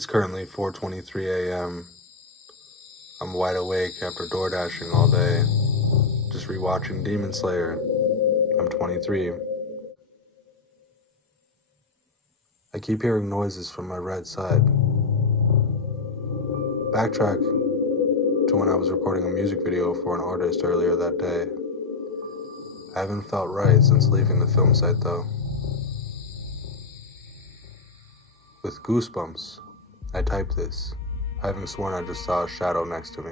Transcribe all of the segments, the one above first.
It's currently 4:23 a.m. I'm wide awake after door dashing all day, just rewatching Demon Slayer. I'm 23. I keep hearing noises from my right side. Backtrack to when I was recording a music video for an artist earlier that day. I haven't felt right since leaving the film site though. With goosebumps, I typed this, having sworn I just saw a shadow next to me.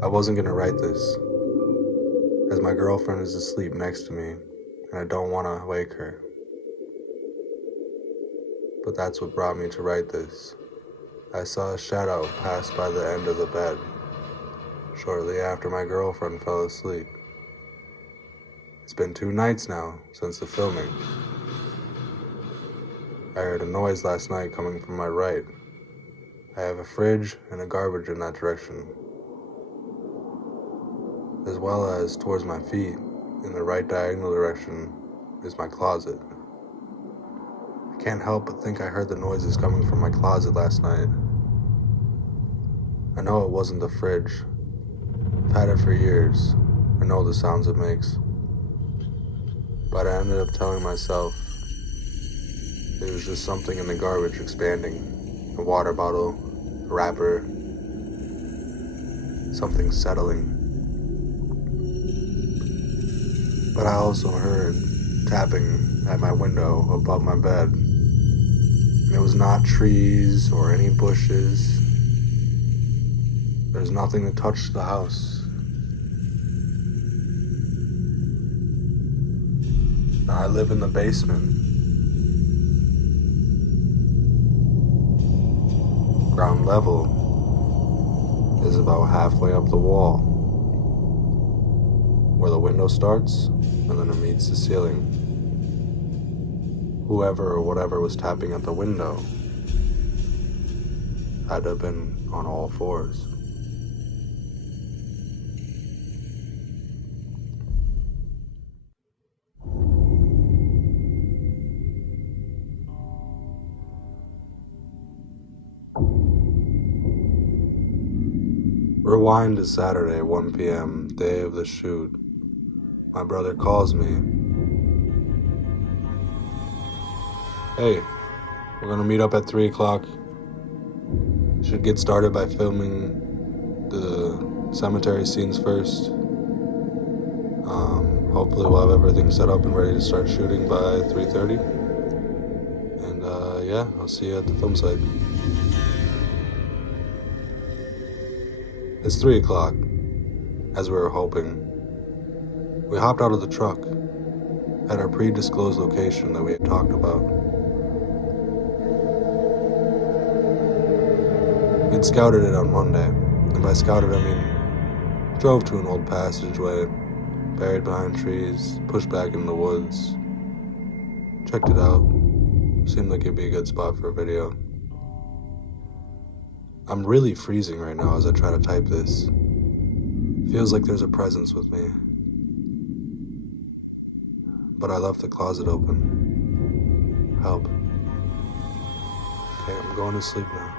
I wasn't gonna write this, as my girlfriend is asleep next to me, and I don't want to wake her. But that's what brought me to write this. I saw a shadow pass by the end of the bed, shortly after my girlfriend fell asleep. It's been 2 nights now since the filming. I heard a noise last night coming from my right. I have a fridge and a garbage in that direction, as well as towards my feet, in the right diagonal direction, is my closet. I can't help but think I heard the noises coming from my closet last night. I know it wasn't the fridge. I've had it for years. I know the sounds it makes. But I ended up telling myself it was just something in the garbage expanding. A water bottle, a wrapper, something settling. But I also heard tapping at my window above my bed. And it was not trees or any bushes. There's nothing that touched the house. Now I live in the basement. Ground level is about halfway up the wall, where the window starts and then it meets the ceiling. Whoever or whatever was tapping at the window had to have been on all fours. Rewind to Saturday, 1 p.m., day of the shoot. My brother calls me. Hey, we're gonna meet up at 3 o'clock. Should get started by filming the cemetery scenes first. Hopefully we'll have everything set up and ready to start shooting by 3:30. And yeah, I'll see you at the film site. It's 3 o'clock, as we were hoping. We hopped out of the truck at our pre-disclosed location that we had talked about. We'd scouted it on Monday, and by scouted I mean drove to an old passageway, buried behind trees, pushed back into the woods, checked it out, seemed like it'd be a good spot for a video. I'm really freezing right now as I try to type this. Feels like there's a presence with me. But I left the closet open. Help. Okay, I'm going to sleep now.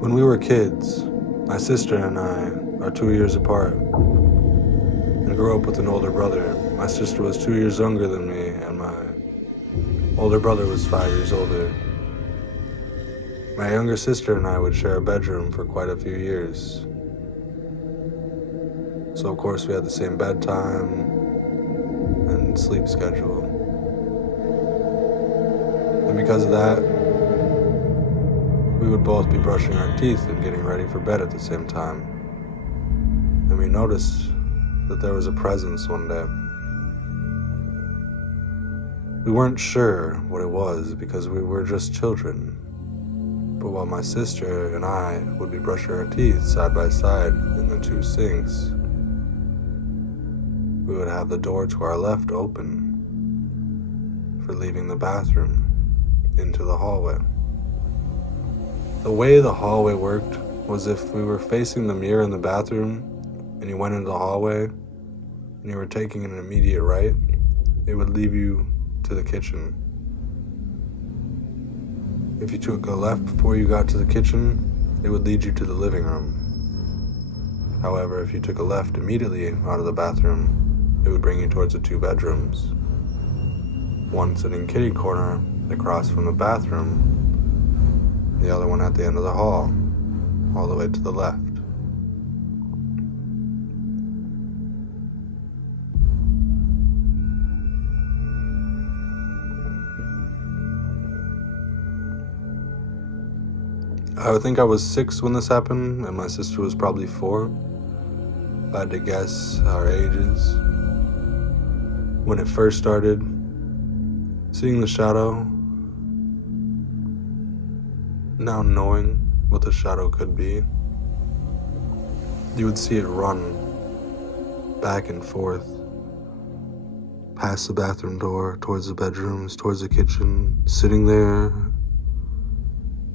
When we were kids, my sister and I are 2 years apart and grew up with an older brother. My sister was 2 years younger than me, and my older brother was 5 years older. My younger sister and I would share a bedroom for quite a few years. So of course we had the same bedtime and sleep schedule. And because of that, we would both be brushing our teeth and getting ready for bed at the same time. And we noticed that there was a presence one day. We weren't sure what it was because we were just children. But while my sister and I would be brushing our teeth side by side in the 2 sinks, we would have the door to our left open for leaving the bathroom into the hallway. The way the hallway worked was if we were facing the mirror in the bathroom and you went into the hallway and you were taking an immediate right, it would lead you to the kitchen. If you took a left before you got to the kitchen, it would lead you to the living room. However, if you took a left immediately out of the bathroom, it would bring you towards the 2 bedrooms. One sitting kitty corner across from the bathroom, the other one at the end of the hall, all the way to the left. I think I was 6 when this happened, and my sister was probably 4. If I had to guess our ages. When it first started, seeing the shadow, now knowing what the shadow could be, you would see it run back and forth, past the bathroom door, towards the bedrooms, towards the kitchen, sitting there,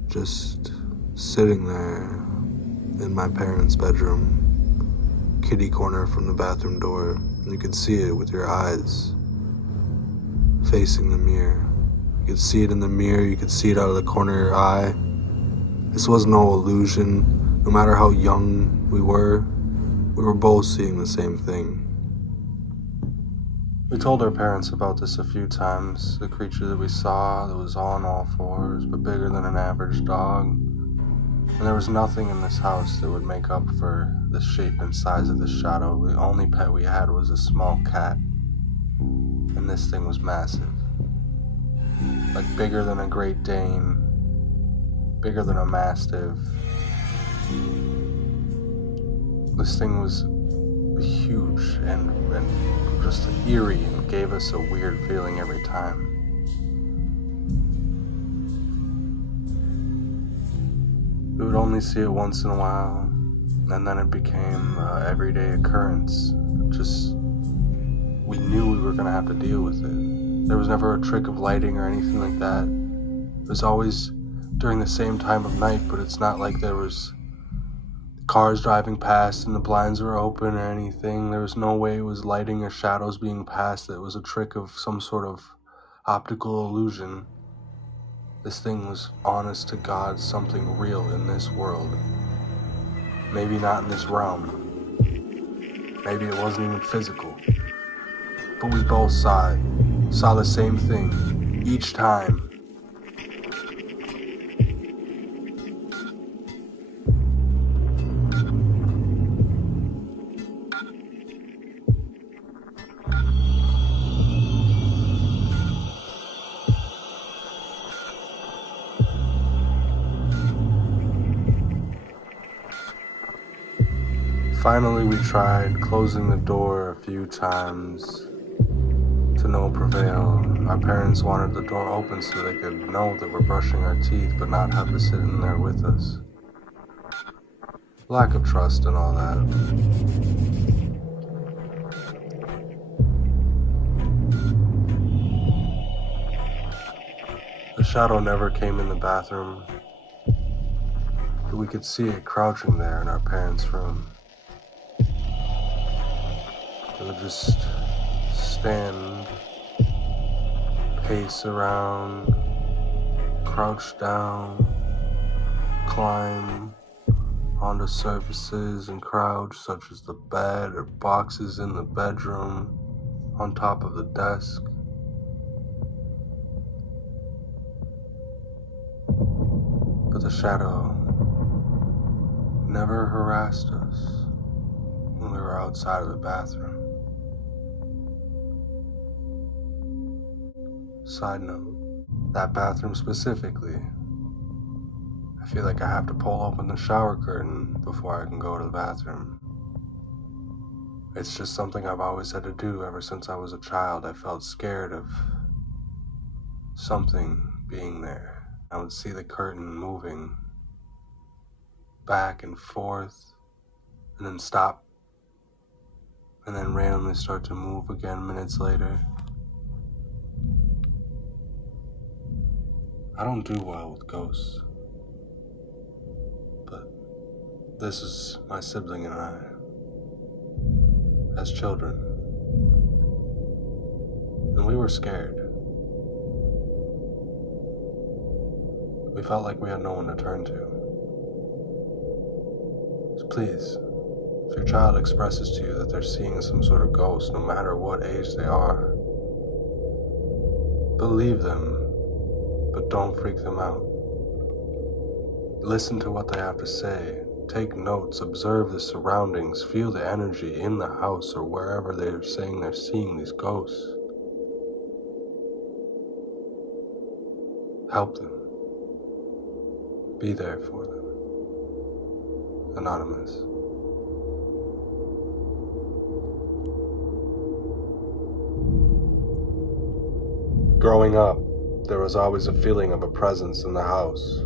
just sitting there in my parents' bedroom, kitty corner from the bathroom door. And you could see it with your eyes facing the mirror. You could see it in the mirror, you could see it out of the corner of your eye. This was no illusion. No matter how young we were both seeing the same thing. We told our parents about this a few times, the creature that we saw that was on all 4s, but bigger than an average dog. And there was nothing in this house that would make up for the shape and size of the shadow. The only pet we had was a small cat, and this thing was massive. Like bigger than a Great Dane, bigger than a Mastiff. This thing was huge and just eerie and gave us a weird feeling every time. We would only see it once in a while, and then it became an everyday occurrence. Just, we knew we were going to have to deal with it. There was never a trick of lighting or anything like that. It was always during the same time of night, but it's not like there was cars driving past and the blinds were open or anything. There was no way it was lighting or shadows being passed that was a trick of some sort of optical illusion. This thing was honest to God, something real in this world. Maybe not in this realm. Maybe it wasn't even physical. But we both saw it. Saw the same thing. Each time. Finally, we tried closing the door a few times, to no prevail. Our parents wanted the door open so they could know that we're brushing our teeth, but not have to sit in there with us. Lack of trust and all that. The shadow never came in the bathroom, but we could see it crouching there in our parents' room. It would just stand, pace around, crouch down, climb onto surfaces and crouch, such as the bed or boxes in the bedroom, on top of the desk. But the shadow never harassed us when we were outside of the bathroom. Side note, that bathroom specifically, I feel like I have to pull open the shower curtain before I can go to the bathroom. It's just something I've always had to do ever since I was a child. I felt scared of something being there. I would see the curtain moving back and forth, and then stop, and then randomly start to move again minutes later. I don't do well with ghosts, but this is my sibling and I, as children. and we were scared. We felt like we had no one to turn to. So please, if your child expresses to you that they're seeing some sort of ghost, no matter what age they are, believe them, but don't freak them out. Listen to what they have to say. Take notes, observe the surroundings, feel the energy in the house or wherever they're saying they're seeing these ghosts. Help them. Be there for them. Anonymous. Growing up, there was always a feeling of a presence in the house.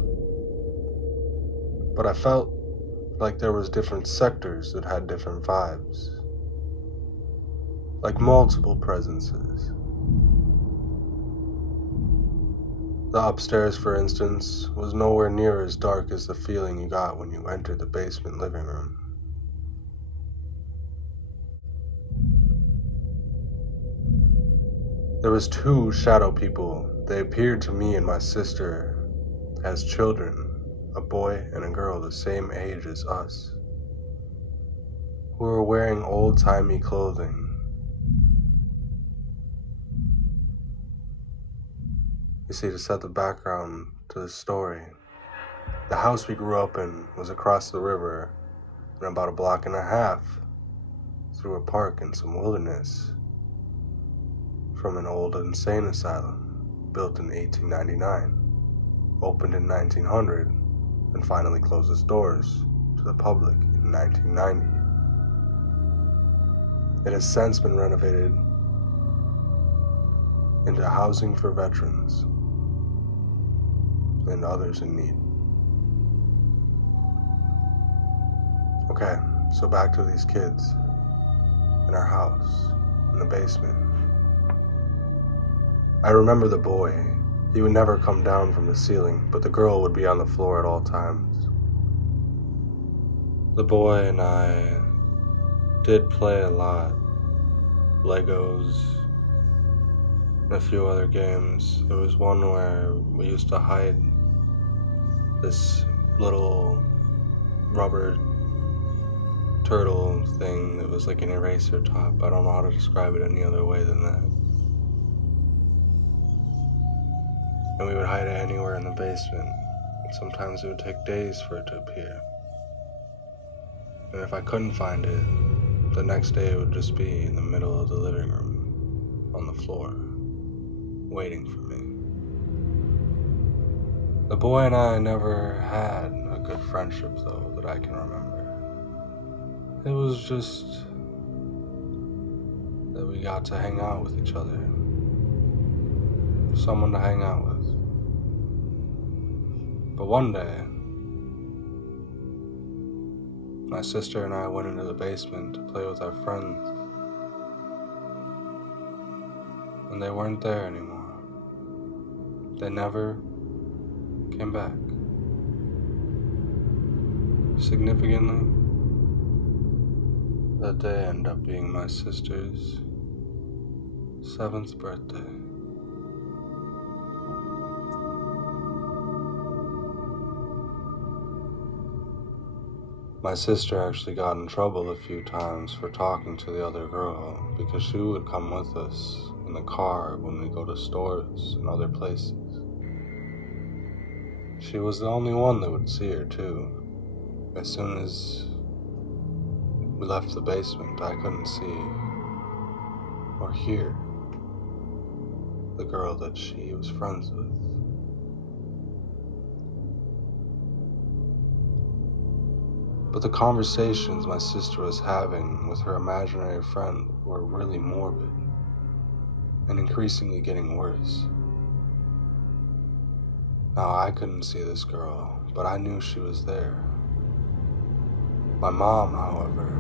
But I felt like there was different sectors that had different vibes. Like multiple presences. The upstairs, for instance, was nowhere near as dark as the feeling you got when you entered the basement living room. There was two shadow people. They appeared to me and my sister as children, a boy and a girl the same age as us, who were wearing old-timey clothing. You see, to set the background to the story, the house we grew up in was across the river and about a block and a half through a park and some wilderness from an old insane asylum built in 1899, opened in 1900, and finally closed its doors to the public in 1990. It has since been renovated into housing for veterans and others in need. Okay, so back to these kids in our house, in the basement. I remember the boy. He would never come down from the ceiling, but the girl would be on the floor at all times. The boy and I did play a lot. Legos, and a few other games. There was one where we used to hide this little rubber turtle thing that was like an eraser top. I don't know how to describe it any other way than that. And we would hide it anywhere in the basement. Sometimes it would take days for it to appear. And if I couldn't find it, the next day it would just be in the middle of the living room, on the floor, waiting for me. The boy and I never had a good friendship, though, that I can remember. It was just that we got to hang out with each other. Someone to hang out with. But one day, my sister and I went into the basement to play with our friends. And they weren't there anymore. They never came back. Significantly, that day ended up being my sister's 7th birthday. My sister actually got in trouble a few times for talking to the other girl because she would come with us in the car when we go to stores and other places. She was the only one that would see her too. As soon as we left the basement, I couldn't see or hear the girl that she was friends with. But the conversations my sister was having with her imaginary friend were really morbid and increasingly getting worse. Now, I couldn't see this girl, but I knew she was there. My mom, however,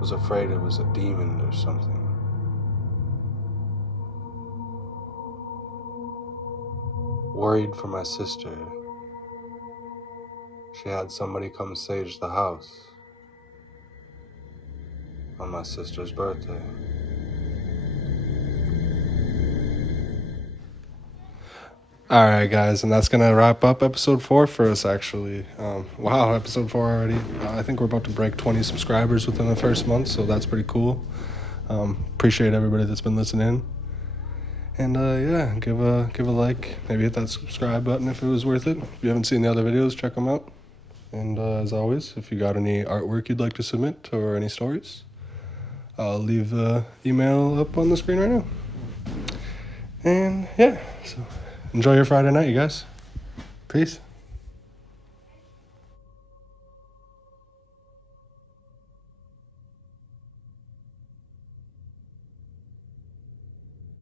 was afraid it was a demon or something. Worried for my sister, she had somebody come sage the house on my sister's birthday. All right, guys, and that's gonna wrap up episode 4 for us. Actually, wow, episode 4 already. I think we're about to break 20 subscribers within the first month, so that's pretty cool. Appreciate everybody that's been listening. And yeah, give a like, maybe hit that subscribe button if it was worth it. If you haven't seen the other videos, check them out. And as always, if you got any artwork you'd like to submit or any stories, I'll leave the email up on the screen right now. And yeah, so enjoy your Friday night, you guys. Peace.